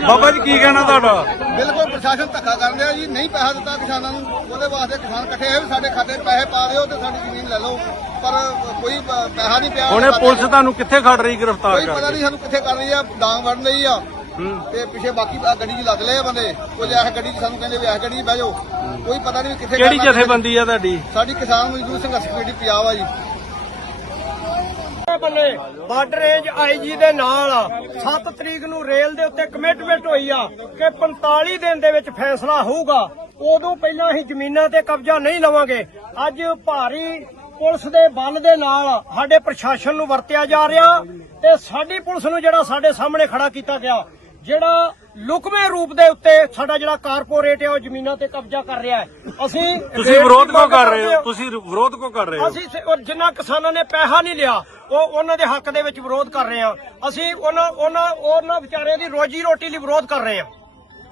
ਬਾਬਾ ਜੀ ਕੀ ਕਹਿਣਾ ਤੁਹਾਡਾ ਬਿਲਕੁਲ ਪ੍ਰਸ਼ਾਸਨ ਧੱਕਾ ਕਰ ਰਿਹਾ ਜੀ ਨਹੀਂ ਪੈਸਾ ਦਿੱਤਾ ਕਿਸਾਨਾਂ ਨੂੰ ਉਹਦੇ ਵਾਸਤੇ ਕਿਸਾਨ ਇਕੱਠੇ ਹੋਏ ਵੀ ਸਾਡੇ ਖਾਤੇ 'ਚ ਪੈਸੇ ਪਾ ਦਿਓ ਤੇ ਸਾਡੀ ਜ਼ਮੀਨ ਲੈ ਲਓ ਪਰ ਕੋਈ ਪ- ਪੈਸਾ ਨਹੀਂ ਪਿਆ ਹੁਣੇ। ਪੁਲਿਸ ਤੁਹਾਨੂੰ ਕਿੱਥੇ ਖੜ ਰਹੀ ਗ੍ਰਿਫਤਾਰ ਕੋਈ ਪਤਾ ਕਰਕੇ ਨਹੀਂ ਸਾਨੂੰ ਕਿੱਥੇ ਕਰ ਰਹੀ ਆ ਡਾਂਗ ਵੜਨ ਲਈ ਆ ਹੂੰ। ਤੇ ਪਿੱਛੇ ਬਾਕੀ ਆਹ ਗੱਡੀ 'ਚ ਲੱਦ ਲਏ ਆ ਬੰਦੇ ਕੁਝ ਐਸ ਗੱਡੀ 'ਚ ਸਾਨੂੰ ਕਹਿੰਦੇ ਵੀ ਐਸ ਗੱਡੀ 'ਚ ਬਹਿ ਜਾਓ ਕੋਈ ਪਤਾ ਨਹੀਂ ਵੀ ਕਿੱਥੇ ਕਿਹੜੀ ਕਰਨਾ, ਜਥੇਬੰਦੀ ਆ ਤੁਹਾਡੀ ਸਾਡੀ ਕਿਸਾਨ ਮਜ਼ਦੂਰ ਸੰਘਰਸ਼ ਕਮੇਟੀ ਪੰਜਾਬ ਆ ਜੀ ਬੰਨੇ। ਬਾਰਡਰ ਰੇਂਜ ਆਈਜੀ ਦੇ ਨਾਲ 7 ਤਰੀਕ ਨੂੰ ਰੇਲ ਦੇ ਉੱਤੇ ਕਮਿਟਮੈਂਟ ਹੋਈ ਆ ਕਿ 45 ਦਿਨ ਦੇ ਵਿੱਚ ਫੈਸਲਾ ਹੋਊਗਾ। ਉਦੋਂ ਪਹਿਲਾਂ ਅਸੀਂ ਜ਼ਮੀਨਾਂ ਤੇ ਕਬਜ਼ਾ ਨਹੀਂ ਲਵਾਂਗੇ। ਅੱਜ ਭਾਰੀ ਪੁਲਿਸ ਦੇ ਬਲ ਦੇ ਨਾਲ ਸਾਡੇ ਪ੍ਰਸ਼ਾਸਨ ਨੂੰ ਵਰਤਿਆ ਜਾ ਰਿਹਾ ਤੇ ਸਾਡੀ ਪੁਲਿਸ ਨੂੰ ਜਿਹੜਾ ਸਾਡੇ ਸਾਹਮਣੇ ਖੜਾ ਕੀਤਾ ਗਿਆ। ਜਿਹੜਾ ਲੁਕਵੇਂ ਰੂਪ ਦੇ ਉੱਤੇ ਸਾਡਾ ਜਿਹੜਾ ਕਾਰਪੋਰੇਟ ਹੈ ਉਹ ਜ਼ਮੀਨਾਂ ਤੇ ਕਬਜ਼ਾ ਕਰ ਰਿਹਾ ਹੈ। ਅਸੀਂ ਤੁਸੀਂ ਵਿਰੋਧ ਕਿਉਂ ਕਰ ਰਹੇ ਹੋ। ਤੁਸੀਂ ਵਿਰੋਧ ਕਿਉਂ ਕਰ ਰਹੇ ਹੋ? ਅਸੀਂ ਉਹ ਜਿੰਨਾ ਕਿਸਾਨਾਂ ਨੇ ਪੈਸਾ ਨਹੀਂ ਲਿਆ ਉਹ ਉਹਨਾਂ ਦੇ ਹੱਕ ਦੇ ਵਿੱਚ ਵਿਰੋਧ ਕਰ ਰਹੇ ਹਾਂ। ਅਸੀਂ ਉਹਨਾਂ ਉਹਨਾਂ ਉਹਨਾਂ ਵਿਚਾਰਿਆਂ ਦੀ ਰੋਜੀ ਰੋਟੀ ਲਈ ਵਿਰੋਧ ਕਰ ਰਹੇ ਹਾਂ।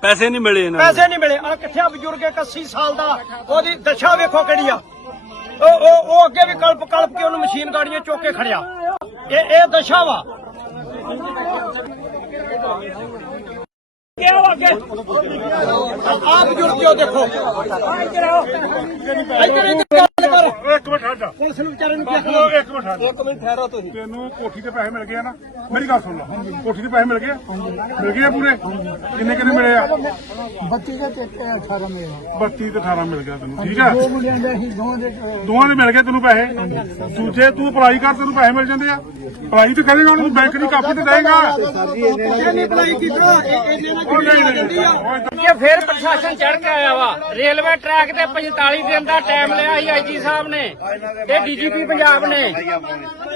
ਪੈਸੇ ਨਹੀਂ ਮਿਲੇ ਇਹਨਾਂ ਨੂੰ। ਪੈਸੇ ਨਹੀਂ ਮਿਲੇ। ਆ ਕਿੱਥੇ ਆ ਬਜ਼ੁਰਗ ਇੱਕ 80 ਸਾਲ ਦਾ ਉਹਦੀ ਦਸ਼ਾ ਵੇਖੋ ਕਿਹੜੀ ਆ। ਉਹ ਉਹ ਉਹ ਅੱਗੇ ਵੀ ਕਲਪ ਕਲਪ ਕੇ ਉਹਨੂੰ ਮਸ਼ੀਨ ਗਾੜੀਆਂ ਚੁੱਕ ਕੇ ਖੜਿਆ। ਇਹ ਇਹ ਦਸ਼ਾ ਵਾ। ਵਾ ਅੱਗੇ ਆ ਬਜ਼ੁਰਗ ਜੋ ਦੇਖੋ। ਇੱਧਰ ਇੱਧਰ। ਕਰ ਇੱਕ ਮਿੰਟ ਹਟ ਜਾ ਪੁਲਿਸ ਨੂੰ ਵਿਚਾਰੇ ਨੂੰ ਕੀ ਉਹ ਇੱਕ ਮਿੰਟ ਹਟ ਜਾ ਇੱਕ ਮਿੰਟ ਠਹਿਰੋ ਤੁਸੀਂ। ਤੈਨੂੰ ਕੋਠੀ ਤੇ ਪੈਸੇ ਮਿਲ ਗਏ ਆ ਨਾ। ਮੇਰੀ ਗੱਲ ਸੁਣ ਲੈ। ਕੋਠੀ ਤੇ ਪੈਸੇ ਮਿਲ ਗਏ ਆ? ਮਿਲ ਗਏ ਆ ਪੂਰੇ? ਕਿੰਨੇ ਕਿੰਨੇ ਮਿਲੇ ਆ? 32 ਦਾ ਤੇ 18 ਮੇਰਾ 32 ਤੇ 18 ਮਿਲ ਗਿਆ ਤੈਨੂੰ ਠੀਕ ਆ? ਦੋ ਮੁੰਡਿਆਂ ਦੇ ਅਸੀਂ ਦੋਵਾਂ ਦੇ ਅਹ, ਦੋਵਾਂ ਦੇ ਮਿਲ ਗਏ ਤੈਨੂੰ ਪੈਸੇ। ਦੂਜੇ ਤੂੰ ਅਪਲਾਈ ਕਰ ਤੈਨੂੰ ਪੈਸੇ ਮਿਲ ਜਾਂਦੇ ਆ। ਅਪਲਾਈ ਤੇ ਕਰੇਗਾ ਉਹਨੂੰ ਬੈਂਕ ਦੀ ਕਾਪੀ ਤੇ ਦੇਏਗਾ ਇਹਨੇ ਅਪਲਾਈ ਕੀਤਾ ਇਹ ਆ? ਇਹ ਫਿਰ ਪ੍ਰਸ਼ਾਸਨ ਚੜ ਕੇ ਆਇਆ ਵਾ? ਰੇਲਵੇ ਟਰੈਕ ਤੇ 45 ਦਿਨ ਦਾ ਟਾਈਮ ਲਿਆ ਸੀ ਆਈਜੀ ਸਾਹਿਬ ਨੇ ਤੇ ਡੀਜੀਪੀ ਪੰਜਾਬ ਨੇ,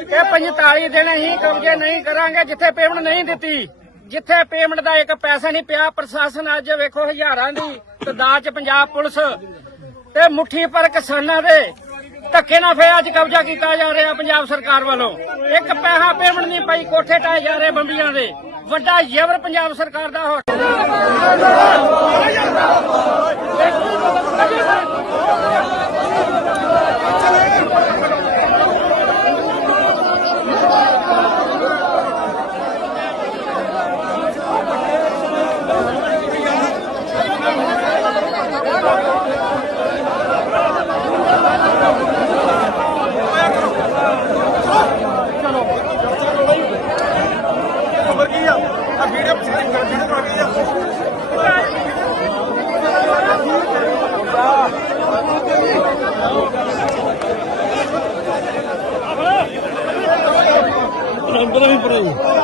ਇਹ 45 ਦਿਨ ਅਸੀਂ ਕਬਜ਼ੇ ਨਹੀਂ ਕਰਾਂਗੇ, ਜਿੱਥੇ ਪੇਮੈਂਟ ਨਹੀਂ ਦਿੱਤੀ, ਜਿੱਥੇ ਪੇਮੈਂਟ ਦਾ ਇੱਕ ਪੈਸਾ ਨਹੀਂ ਪਿਆ, ਪ੍ਰਸ਼ਾਸਨ ਅੱਜ ਵੇਖੋ ਹਜ਼ਾਰਾਂ ਦੀ ਤਦਾਦ ਚ ਪੰਜਾਬ ਪੁਲਿਸ ਤੇ ਮੁੱਠੀ ਪਰ ਕਿਸਾਨਾਂ ਦੇ ਧੱਕੇ ਨਾਲ ਫੇਰ ਅੱਜ ਕਬਜ਼ਾ ਕੀਤਾ ਜਾ ਰਿਹਾ ਪੰਜਾਬ ਸਰਕਾਰ ਵੱਲੋਂ। ਇੱਕ ਪੈਸਾ ਪੇਮੈਂਟ ਨਹੀਂ ਪਈ, ਕੋਠੇ ਟਾਏ ਜਾ ਰਹੇ ਬੰਬੀਆਂ ਦੇ। ਵੱਡਾ ਜ਼ਬਰ ਪੰਜਾਬ ਸਰਕਾਰ ਦਾ ਹੋ Brasil.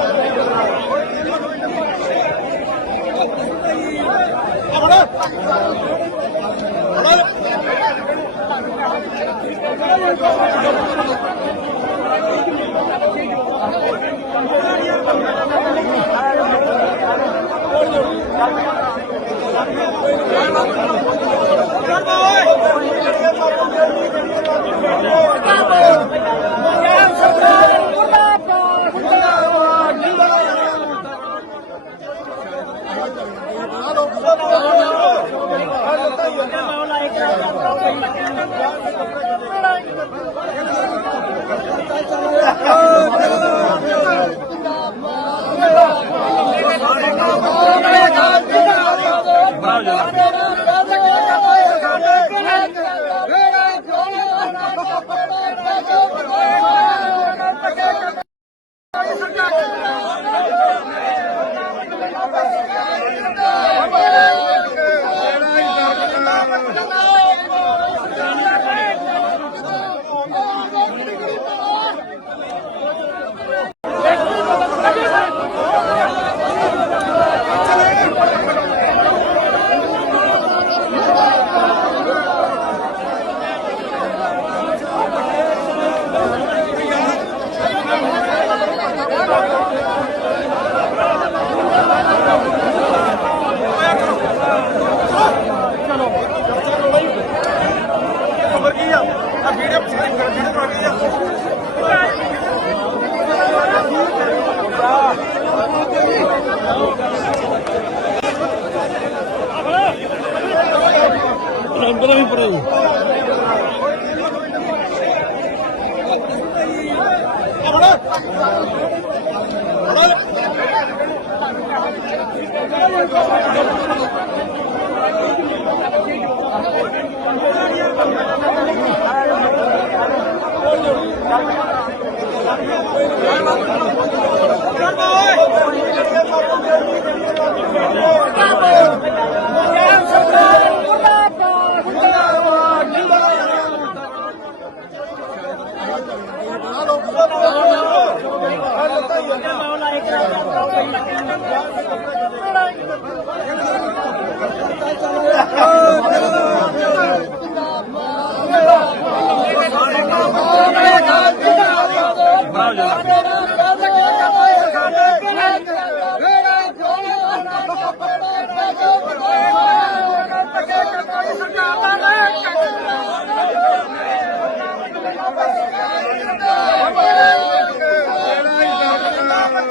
Bravo,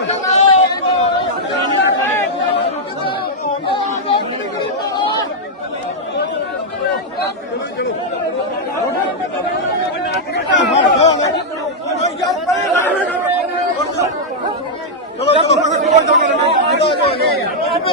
Thank you.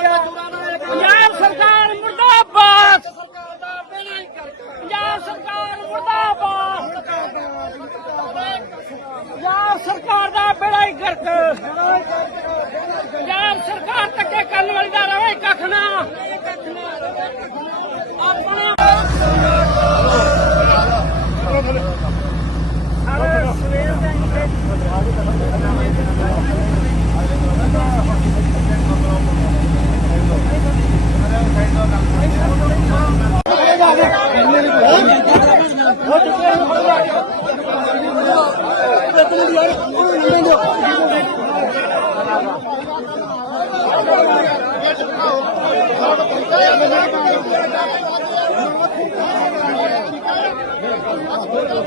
Punjab ਸਰਕਾਰ ਮੁਰਦਾਬਾਦ ਪੰਜਾਬ ਸਰਕਾਰ ਮੁਰਦਾਬਾਦ ਪੰਜਾਬ ਸਰਕਾਰ ਦਾ ਬੇੜਾ ਪੰਜਾਬ ਸਰਕਾਰ ਤੱਕੇ ਕਰਨ ਵਾਲੀ ਦਾ ਰਵੇ ਕੱਖ ਨਾ। ਆਪਣਾ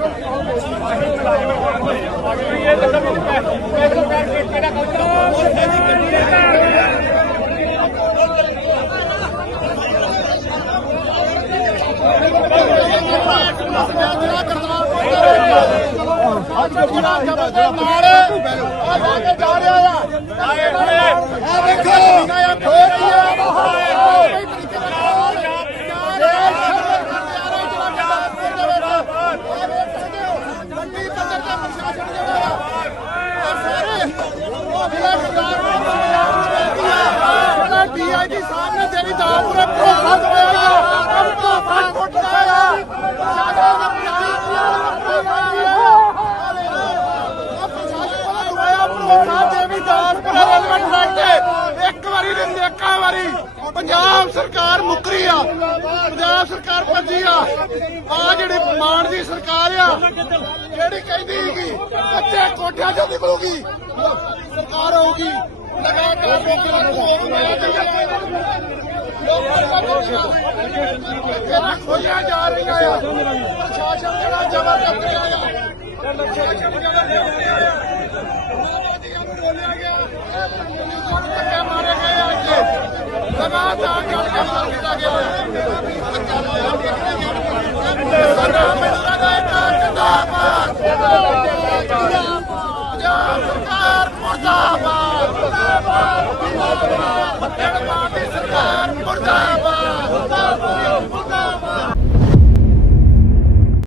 ਨੇ ਜਿਹੜੀ ਦਾ ਪੂਰਾ ਭਰੋਸਾ ਦਵਾਇਆ ਆ। ਉਹ ਭਰੋਸਾ ਟੁੱਟਦਾ ਆ। ਸਾਡੇ ਇੱਕ ਵਾਰੀ ਨਹੀਂ ਦੇਖਾ ਵਾਰੀ। ਪੰਜਾਬ ਸਰਕਾਰ ਮੁਕਰੀ ਆ। ਪੰਜਾਬ ਸਰਕਾਰ ਭੱਜੀ ਆ। ਆ ਜਿਹੜੀ ਮਾਨ ਦੀ ਸਰਕਾਰ ਆ, ਜਿਹੜੀ ਕਹਿੰਦੀ ਸੀ ਕੱਚੇ ਕੋਠਿਆਂ ਚੋਂ ਨਿਕਲੂਗੀ ਸਰਕਾਰ ਹੋਊਗੀ ਲਗਾਤਾਰ ਲੋਕਾਂ ਨੂੰ। ਲੋਕਾਂ ਖੋਈਆਂ ਜਾ ਰਹੀਆਂ ਆ। ਪ੍ਰਸ਼ਾਸਨ ਜਿਹੜਾ ਜ਼ਬਰਦਸਤ ਆ ਪ੍ਰਸ਼ਾਸਨ ਜਿਹੜਾ ਮਾਓਵਾਦੀਆਂ ਨੂੰ ਬੋਲਿਆ ਗਿਆ। ਪੁਲਿਸ ਨੂੰ ਧੱਕੇ ਮਾਰੇ ਗਏ ਆ ਇੱਥੇ ਲਗਾਤਾਰ ਗੱਲ ਕਰ ਦਿੱਤਾ ਗਿਆ ਸਾਡਾ ਮਿਲਦਾ ਦਾ ਇੱਕ ਜਿੰਦਾਬਾਦ। ਪੰਜਾਬ ਸਰਕਾਰ ਮੁਰਦਾਬਾਦ ਮੁਰਦਾਬਾਦ ਹੱਤਿਆਬਾਦ ਸਰਕਾਰ ਮੁਰਦਾਬਾਦ ਮੁਰਦਾਬਾਦ।